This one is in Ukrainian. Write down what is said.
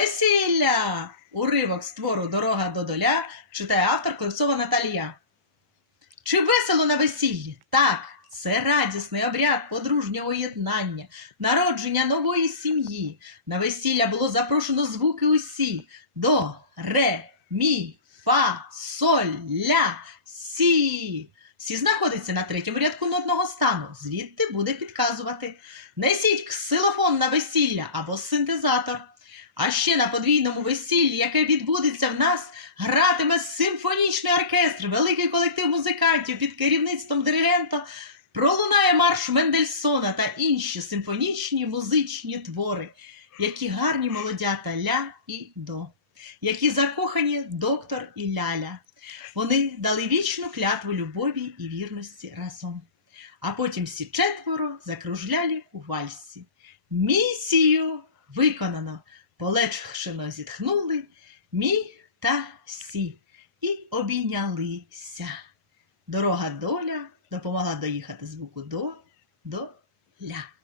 Весілля! Уривок з твору Дорога до доля читає автор Клевцова Наталія. Чи весело на весіллі? Так, це радісний обряд подружнього єднання, народження нової сім'ї. На весілля було запрошено звуки усі до, ре, мі, фа, соль, ля, сі. Сі знаходиться на третьому рядку нотного стану, звідти буде підказувати. Несіть ксилофон на весілля або синтезатор. А ще на подвійному весіллі, яке відбудеться в нас, гратиме симфонічний оркестр, великий колектив музикантів під керівництвом диригента. Пролунає марш Мендельсона та інші симфонічні музичні твори, які гарні молодята ля і до, які закохані доктор і ляля. Вони дали вічну клятву любові і вірності разом. А потім всі четверо закружляли у вальсі. Місію виконано, полегшено зітхнули мі та сі і обійнялися. Дорога доля допомогла доїхати звуку до до ля.